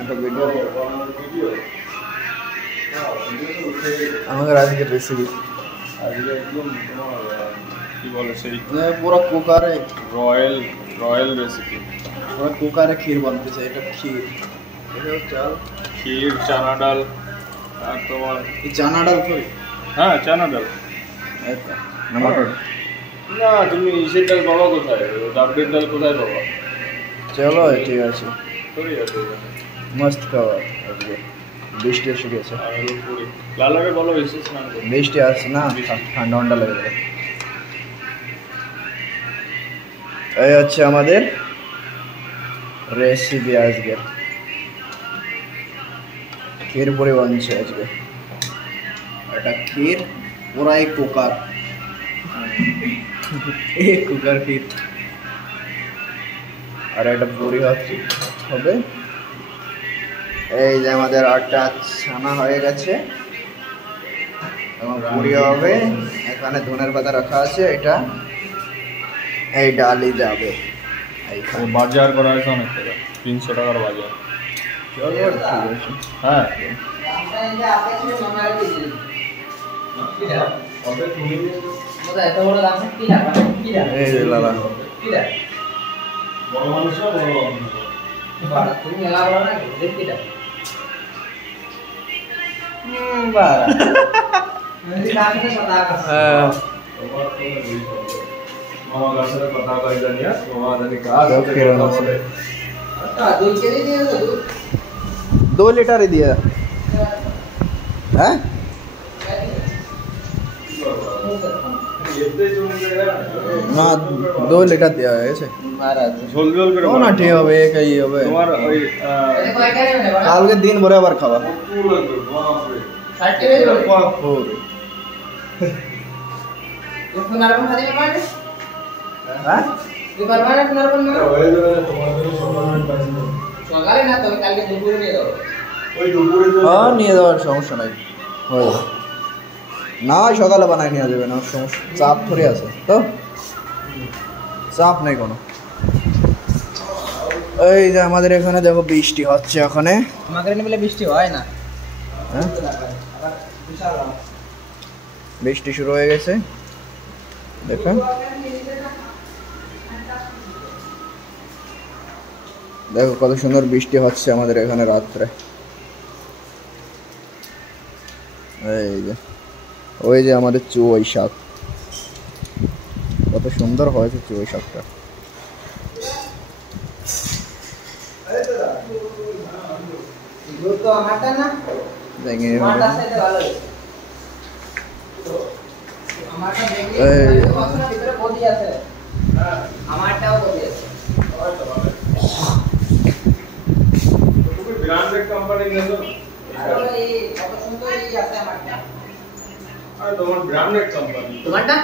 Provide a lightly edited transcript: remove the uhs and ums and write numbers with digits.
একটা ভিডিও আমাদের আজকের রেসিপি আজকে একদম তোমার কি বলে সেই পুরো কুকারে রয়্যাল রেসিপি। পুরো কুকারে ক্ষীর বানতেছে। এটা ক্ষীর, এটা চাল, ক্ষীর, চানা ডাল আর তোমার এই চানা ডাল কই? হ্যাঁ চানা ডাল। এটা না মটর? না তুমি ইসের ডাল বাবা কোথায়, ডাবের ডাল কোথায় বাবা? চলো ঠিক আছে, সরি আছে মস্ত খাবার। আজকে বৃষ্টি এসে গেছে। আর হলো পুরি। লালারে বলো এসে স্নান করতে। বৃষ্টি আসছে না, ঠান্ডা ঠান্ডা লেগে যাবে। এই হচ্ছে আমাদের রেসিপি আজকের। ক্ষীর পুরি বানছে আজকে। এটা ক্ষীর পুরা এক কুকার, এক কুকার ক্ষীর। আর এটা পুরি হবে। এই যে আমাদের আটটা ছানা হয়ে গেছে এবং পুরি হবে। এখানে ধনের পাতা রাখা আছে, এটা এই ডালি যাবে। বাজার করা হয়েছে অনেক টাকা, 300 টাকার বাজার। চলো ঠিক আছে। হ্যাঁ এই যে লালা বড় মানুষরা বড় তুমি মেলা বড় না দেখি দাও दो लीटर ही दिया है। ना 2 लीटर दिया है ऐसे ঝোল ঝোল করে না ঠিক হবে, একই হবে। তোমার ওই কালকে দিন ভরে আবার খাওয়া নিয়ে যাওয়ার সমস্যা নাই, না সকালে বানাই নেওয়া যাবে না, সমস্যা চাপ ধরে আছে তো, চাপ নেই কোনো। এই যে আমাদের এখানে দেখো বৃষ্টি হচ্ছে। ওখানে আমাদের বলে বৃষ্টি হয় না, হ্যাঁ বৃষ্টি শুরু হয়ে গেছে দেখো। দেখো কত সুন্দর বৃষ্টি হচ্ছে আমাদের এখানে রাত্রে। এই যে ওই যে আমাদের চুই শাক, কত সুন্দর হয়েছে চুই শাকটা। তোমার ব্র্যান্ডেড কোম্পানি, তোমারটা